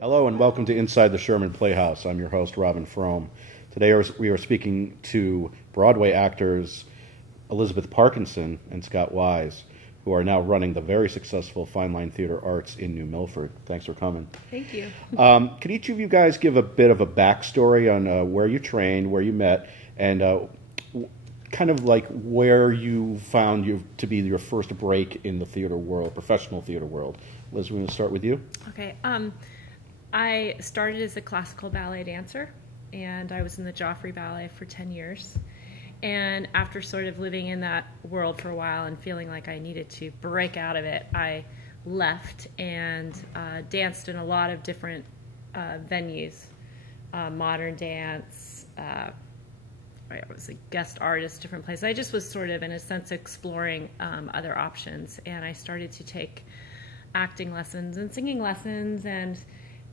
Hello and welcome to Inside the Sherman Playhouse. I'm your host, Robin Frome. Today we are speaking to Broadway actors Elizabeth Parkinson and Scott Wise, who are now running the very successful Fine Line Theater Arts in New Milford. Thanks for coming. Thank you. Could each of you guys give a bit of a backstory on where you trained, where you met, and kind of like where you found you to be your first break in the theater world, professional theater world? Liz, we're going to start with you. Okay. I started as a classical ballet dancer, and I was in the Joffrey Ballet for 10 years. And after sort of living in that world for a while and feeling like I needed to break out of it, I left and danced in a lot of different venues, modern dance. I was a guest artist, different places. I just was sort of, in a sense, exploring other options. And I started to take acting lessons and singing lessons and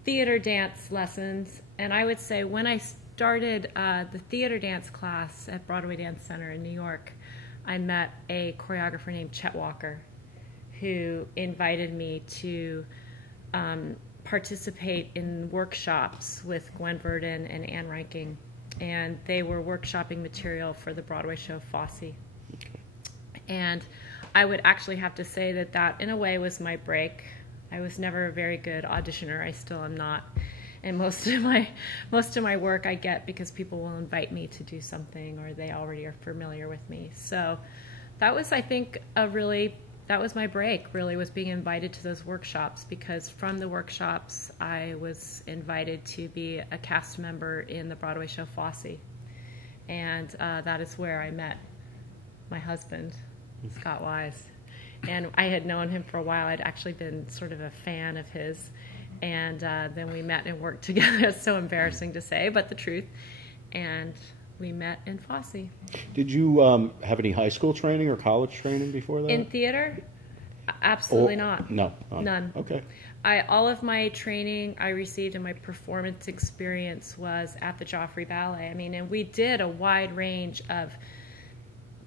theater dance lessons. And I would say when I started the theater dance class at Broadway Dance Center in New York, I met a choreographer named Chet Walker, who invited me to participate in workshops with Gwen Verdon and Ann Reinking. And they were workshopping material for the Broadway show Fosse. And I would actually have to say that that, in a way, was my break. I was never a very good auditioner. I still am not. And most of my work I get because people will invite me to do something, or they already are familiar with me. So that was, I think, that was my break, really, was being invited to those workshops, because from the workshops I was invited to be a cast member in the Broadway show Fosse. And that is where I met my husband, Scott Wise. And I had known him for a while. I'd actually been sort of a fan of his. And then we met and worked together. It's so embarrassing to say, but the truth. And we met in Fosse. Did you have any high school training or college training before that? In theater? Absolutely not. No. None. Okay. All of my training I received and my performance experience was at the Joffrey Ballet. I mean, and we did a wide range of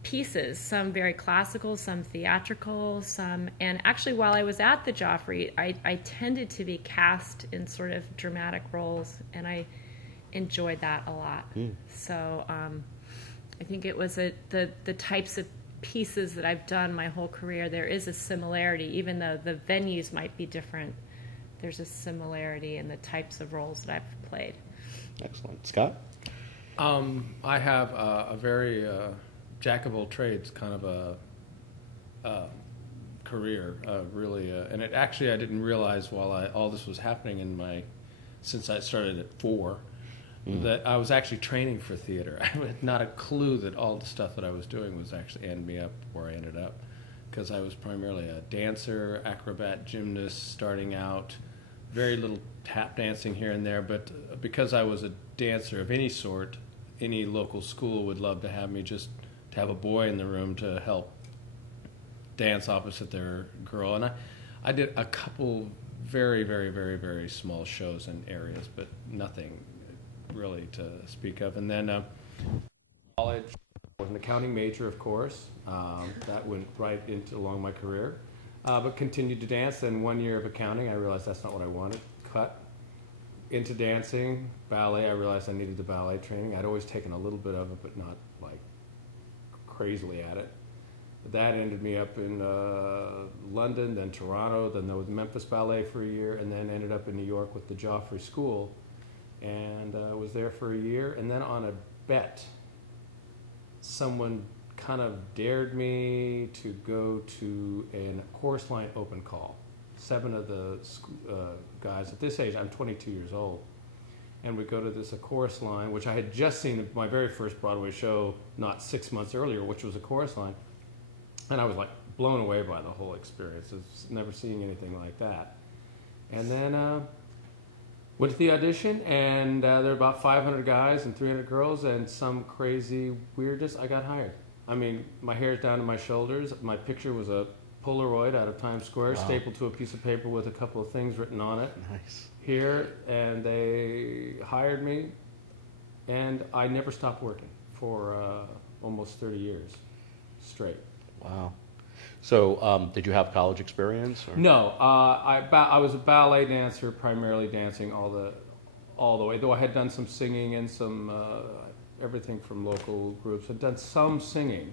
pieces, some very classical, some theatrical, and actually while I was at the Joffrey, I tended to be cast in sort of dramatic roles, and I enjoyed that a lot. So I think it was the types of pieces that I've done my whole career, there is a similarity, even though the venues might be different. There's a similarity in the types of roles that I've played. Excellent. Scott? I have a very jack of all trades kind of a career, really, and it actually I didn't realize while all this was happening since I started at 4, that I was actually training for theater. I had not a clue that all the stuff that I was doing was actually ending me up where I ended up, because I was primarily a dancer, acrobat, gymnast, starting out, very little tap dancing here and there, but because I was a dancer of any sort, any local school would love to have me just to have a boy in the room to help dance opposite their girl. And I did a couple very, very, very, very small shows in areas, but nothing really to speak of. And then college, I was an accounting major, of course. That went right along my career. But continued to dance. Then 1 year of accounting, I realized that's not what I wanted. Cut into dancing, ballet. I realized I needed the ballet training. I'd always taken a little bit of it, but not like crazily at it. That ended me up in London, then Toronto, then with Memphis Ballet for a year, and then ended up in New York with the Joffrey School, and was there for a year. And then on a bet, someone kind of dared me to go to a chorus line open call. 7 of the guys at this age, I'm 22 years old, and we go to this chorus line, which I had just seen my very first Broadway show not 6 months earlier, which was a chorus line. And I was like blown away by the whole experience. I was never seeing anything like that. And then went to the audition, and there were about 500 guys and 300 girls, and some crazy weirdness. I got hired. I mean, my hair's down to my shoulders. My picture was a Polaroid out of Times Square, stapled to a piece of paper with a couple of things written on it. Nice. Here, and they hired me, and I never stopped working for almost 30 years straight. Wow. So, did you have college experience? Or? No, I was a ballet dancer, primarily dancing all the way. Though I had done some singing and some everything from local groups. I'd done some singing,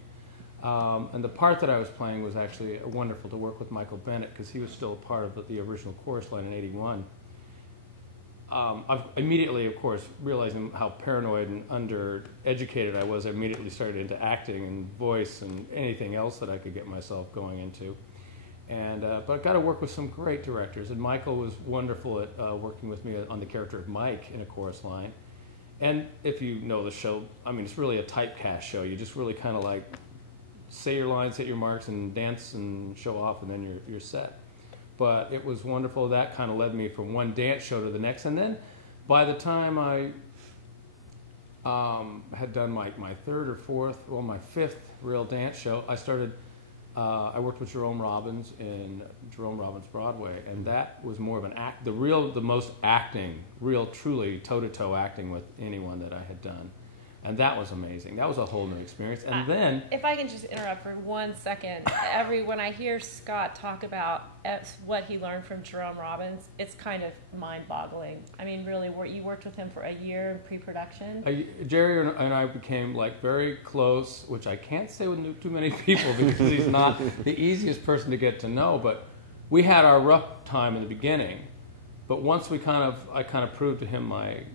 and the part that I was playing was actually wonderful to work with Michael Bennett because he was still a part of the original chorus line in '81. I've immediately, of course, realizing how paranoid and undereducated I was, I immediately started into acting and voice and anything else that I could get myself going into. And but I got to work with some great directors, and Michael was wonderful at working with me on the character of Mike in a chorus line. And if you know the show, I mean, it's really a typecast show. You just really kind of like say your lines, hit your marks, and dance and show off, and then you're set. But it was wonderful. That kind of led me from one dance show to the next. And then by the time I had done my third or fourth, well, my fifth real dance show, I worked with Jerome Robbins in Jerome Robbins Broadway. And that was more of an act, the most acting, truly toe-to-toe acting with anyone that I had done. And that was amazing. That was a whole new experience. And then... If I can just interrupt for 1 second. When I hear Scott talk about what he learned from Jerome Robbins, it's kind of mind-boggling. I mean, really, you worked with him for a year in pre-production? Jerry and I became like very close, which I can't say with too many people because he's not the easiest person to get to know. But we had our rough time in the beginning. But once I kind of proved to him my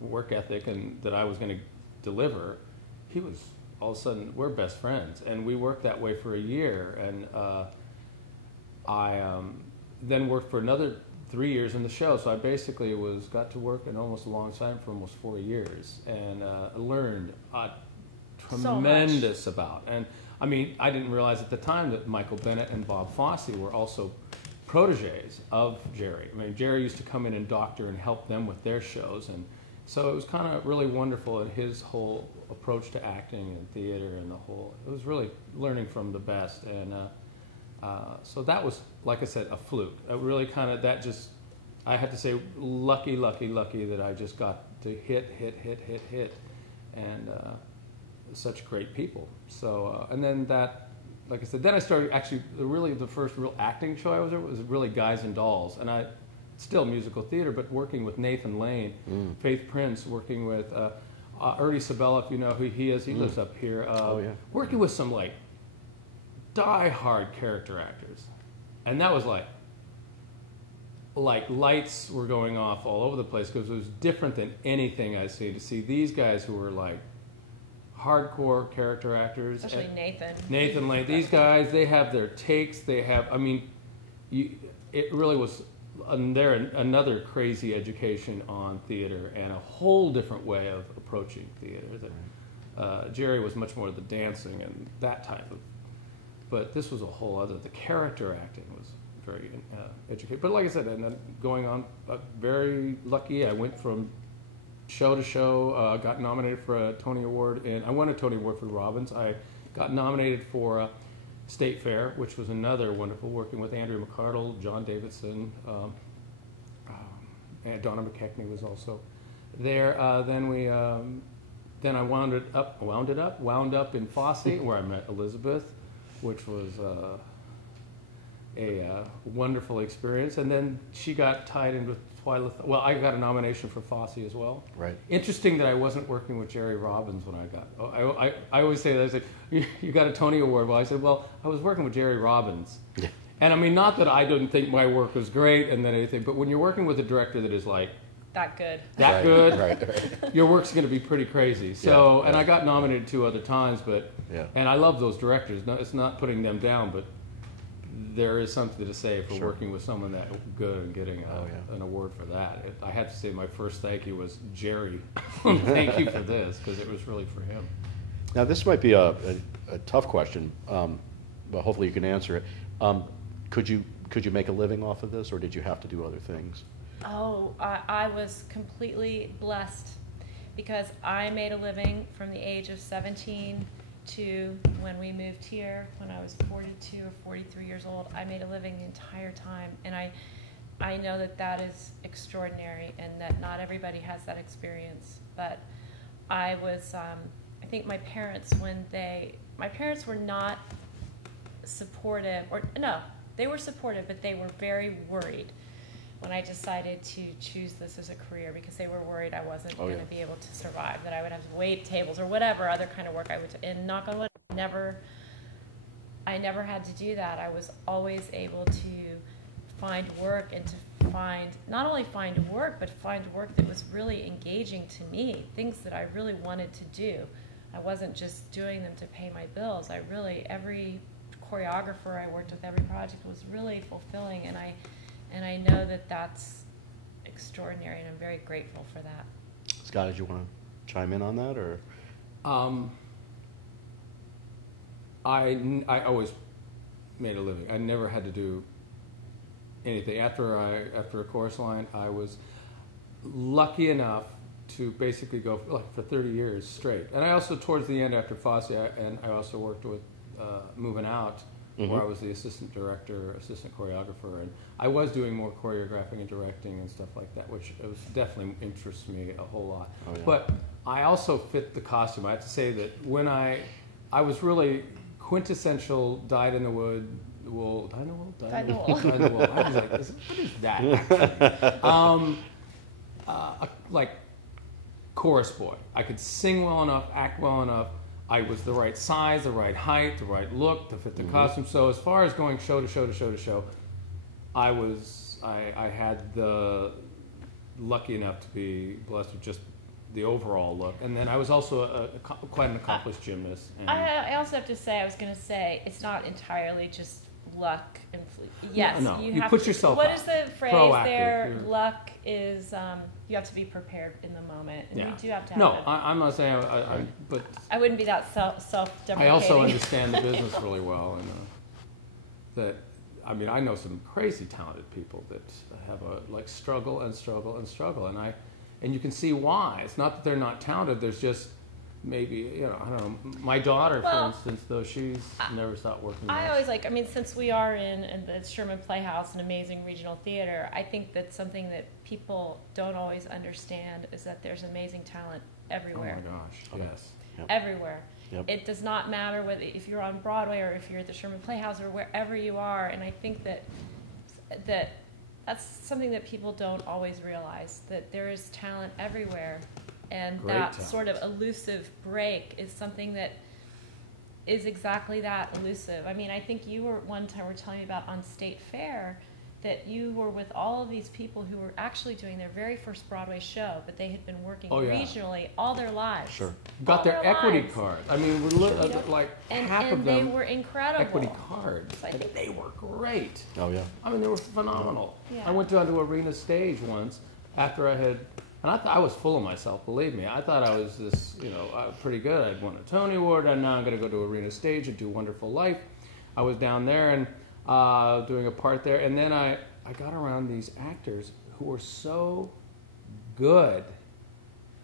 work ethic and that I was going to deliver, he was all of a sudden, we're best friends, and we worked that way for a year. And I then worked for another 3 years in the show, so I basically got to work and almost alongside him for almost 4 years, and learned tremendous about. And I mean, I didn't realize at the time that Michael Bennett and Bob Fosse were also proteges of Jerry. I mean, Jerry used to come in and doctor and help them with their shows, and so it was kind of really wonderful in his whole approach to acting and theater and it was really learning from the best. And so that was, like I said, a fluke. It really kind of, I have to say, lucky that I just got to hit, and such great people. So, and then that, like I said, then I started actually, the first real acting show I was in was really Guys and Dolls. And still musical theater, but working with Nathan Lane, Faith Prince, working with Ernie Sabella, if you know who he is. He lives up here. Working with some like die-hard character actors. And that was like lights were going off all over the place because it was different than anything I'd seen. To see these guys who were like hardcore character actors. Especially Nathan Lane. These guys, they have their takes. It really was another crazy education on theater and a whole different way of approaching theater. Jerry was much more the dancing and that type of, but this was a whole other, the character acting was very educated. But like I said, and then going on, very lucky, I went from show to show, got nominated for a Tony Award, and I won a Tony Award for Robbins. I got nominated for State Fair, which was another wonderful, working with Andrea McCardle, John Davidson, and Donna McKechnie was also there. Then I wound up in Fosse, where I met Elizabeth, which was a wonderful experience. And then she got tied in with Twilight. Well, I got a nomination for Fosse as well. Right. Interesting that I wasn't working with Jerry Robbins when I got. I always say that. I said, "You got a Tony Award." Well, I said, "Well, I was working with Jerry Robbins." Yeah. And I mean, not that I didn't think my work was great and then anything, but when you're working with a director that is like that good, right. Your work's going to be pretty crazy. So, and I got nominated 2 other times, but and I love those directors. No, it's not putting them down, but there is something to say for working with someone that good and getting an award for that. I have to say my first thank you was Jerry. Thank you for this, because it was really for him. Now, this might be a tough question, but hopefully you can answer it. Could you make a living off of this, or did you have to do other things? Oh, I was completely blessed because I made a living from the age of 17 to when we moved here, when I was 42 or 43 years old. I made a living the entire time, and I know that is extraordinary and that not everybody has that experience. But I was, I think my parents were not supportive, or no, they were supportive, but they were very worried when I decided to choose this as a career, because they were worried I wasn't going to be able to survive, that I would have to wait tables or whatever other kind of work I would do. And knock on wood, I never had to do that. I was always able to find work, and to not only find work, but find work that was really engaging to me, things that I really wanted to do. I wasn't just doing them to pay my bills. Every choreographer I worked with, every project was really fulfilling, and I know that that's extraordinary, and I'm very grateful for that. Scott, did you want to chime in on that, or? I always made a living. I never had to do anything. After a chorus line, I was lucky enough to basically go for 30 years straight. And I also, towards the end, after Fosse, I also worked with Moving Out, where I was the assistant director, assistant choreographer, and I was doing more choreographing and directing and stuff like that, which definitely interests me a whole lot. Oh, yeah. But I also fit the costume. I have to say that when I was really quintessential dyed-in-the-wool. I was like, what is that actually? Like chorus boy. I could sing well enough, act well enough. I was the right size, the right height, the right look to fit the costume. So as far as going show to show to show to show, I had the lucky enough to be blessed with just the overall look. And then I was also quite an accomplished gymnast. And I also have to say, it's not entirely just luck and yes, no, you have put to, yourself what out. is the phrase Proactive. there? Luck is you have to be prepared in the moment, and you do have to have I'm not saying but I wouldn't be that self-deprecating. I also understand the business really well, and that I know some crazy talented people that have struggle and struggle and struggle, and you can see why. It's not that they're not talented. There's just maybe, I don't know. My daughter, for instance, though, she's never stopped working. I always since we are in the Sherman Playhouse, an amazing regional theater, I think that something that people don't always understand is that there's amazing talent everywhere. Oh my gosh, yes. Yep. Everywhere. Yep. It does not matter whether if you're on Broadway or if you're at the Sherman Playhouse or wherever you are, and I think that's something that people don't always realize, that there is talent everywhere. And Great that talent. sort of elusive break is something that is exactly that, elusive. I think you were telling me about on State Fair that you were with all of these people who were actually doing their very first Broadway show, but they had been working regionally all their lives. Sure. Got all their equity card. We're half of them. And they were incredible. Equity cards. And they were great. Oh, yeah. They were phenomenal. Yeah. I went down to Arena Stage once after I had, and I thought I was full of myself, believe me. I thought I was this, pretty good. I'd won a Tony Award, and now I'm going to go to Arena Stage and do Wonderful Life. I was down there and doing a part there, and then I got around these actors who were so good.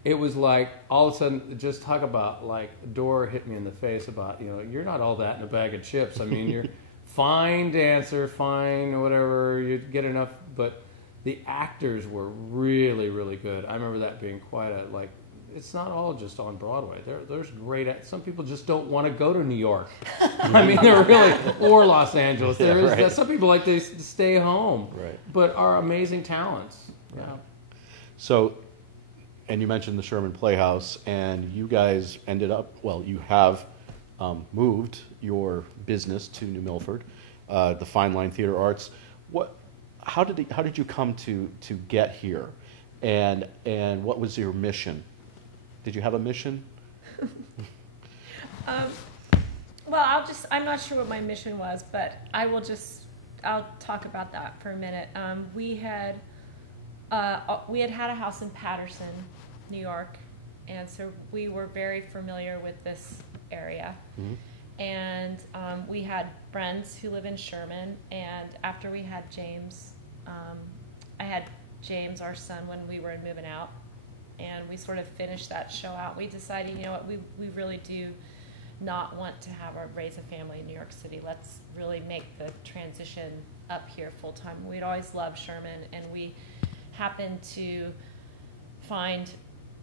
It was like, all of a sudden, just talk about, a door hit me in the face about, you're not all that in a bag of chips. You're fine dancer, fine whatever, you get enough, but the actors were really, really good. I remember that being quite it's not all just on Broadway. There's great. Some people just don't want to go to New York. They're really, or Los Angeles. Some people like to stay home. Right. But are amazing talents. Right. Yeah. So, and you mentioned the Sherman Playhouse, and you guys ended up. Well, you have moved your business to New Milford, the Fine Line Theater Arts. How did you come to get here, and what was your mission? Did you have a mission? Well, I'm not sure what my mission was, but I'll talk about that for a minute. We had had a house in Paterson, New York, and so we were very familiar with this area. Mm-hmm. And we had friends who live in Sherman, and after we had James, I had James, our son, when we were moving out, and we sort of finished that show out. We decided, we really do not want to raise a family in New York City. Let's really make the transition up here full time. We'd always loved Sherman, and we happened to find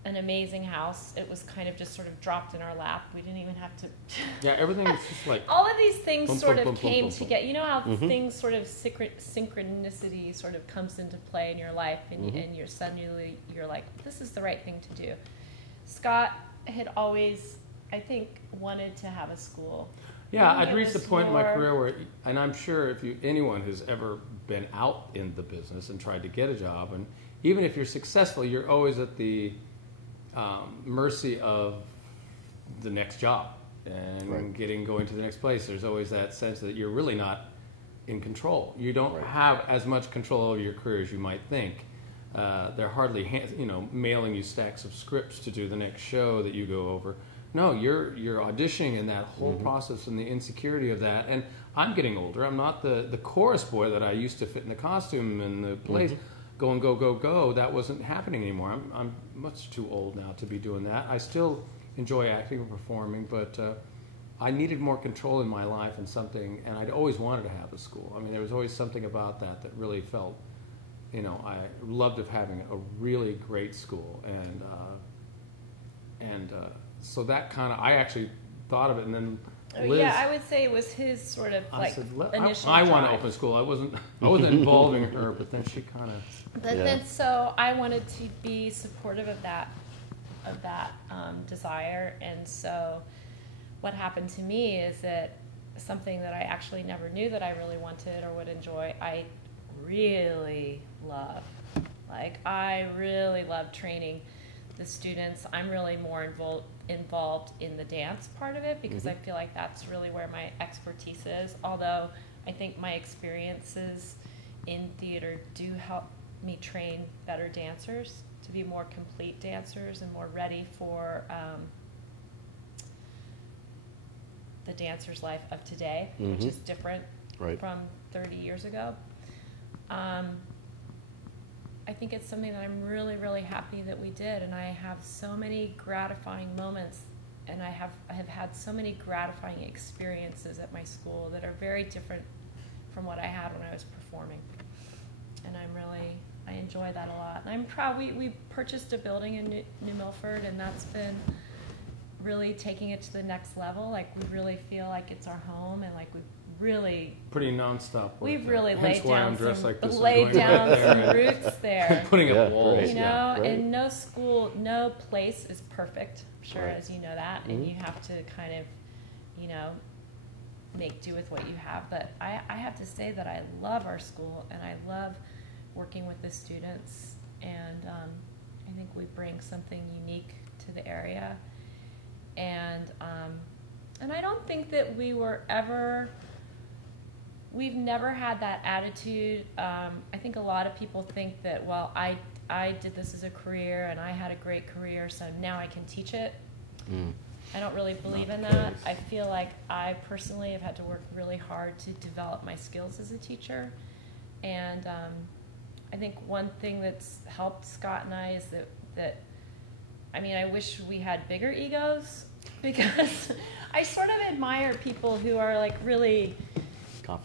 an amazing house. It was kind of just sort of dropped in our lap. We didn't even have to. Yeah, everything was just like. All of these things boom, sort boom, of boom, came boom, boom, together. You know how things sort of synchronicity sort of comes into play in your life, and you're suddenly you're like, this is the right thing to do. Scott had always, I think, wanted to have a school. Yeah, I'd reached the point in my career where, and I'm sure if anyone has ever been out in the business and tried to get a job, and even if you're successful, you're always at the mercy of the next job and going to the next place. There's always that sense that you're really not in control. You don't have as much control over your career as you might think. They're hardly mailing you stacks of scripts to do the next show that you go over. No, you're auditioning, and that whole process and the insecurity of that. And I'm getting older. I'm not the chorus boy that I used to fit in the costume and the plays. Go and go, go, go. That wasn't happening anymore. I'm much too old now to be doing that. I still enjoy acting and performing, but I needed more control in my life and something. And I'd always wanted to have a school. I mean, there was always something about that really felt. I loved having a really great school, and so that kind of, I actually thought of it, and then Liz, yeah, I would say it was his sort of initial I drive. want to open school. I wasn't involving her, but then she kind of. But then, so I wanted to be supportive of that desire, and so what happened to me is that something that I actually never knew that I really wanted or would enjoy, I really love. I really love training the students. I'm really more involved in the dance part of it because I feel like that's really where my expertise is. Although I think my experiences in theater do help me train better dancers to be more complete dancers and more ready for the dancer's life of today, which is different from 30 years ago. I think it's something that I'm really, really happy that we did, and I have so many gratifying moments, and I have had so many gratifying experiences at my school that are very different from what I had when I was performing. And I enjoy that a lot. And I'm proud. We purchased a building in New Milford, and that's been really taking it to the next level. We really feel like it's our home, and we've really pretty nonstop. We've really laid down some roots there. Putting up walls, and no place is perfect. I'm sure, as you know that, and you have to kind of, make do with what you have. But I have to say that I love our school, and I love working with the students, and I think we bring something unique to the area, and I don't think that we've never had that attitude. I think a lot of people think that, well, I did this as a career and I had a great career, so now I can teach it. I don't really believe in that. I feel like I personally have had to work really hard to develop my skills as a teacher. And I think one thing that's helped Scott and I is that I wish we had bigger egos, because I sort of admire people who are really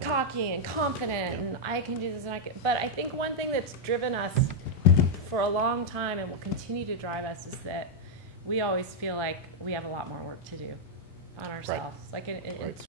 cocky and confident, and I can do this and I can. But I think one thing that's driven us for a long time and will continue to drive us is that we always feel like we have a lot more work to do on ourselves. It's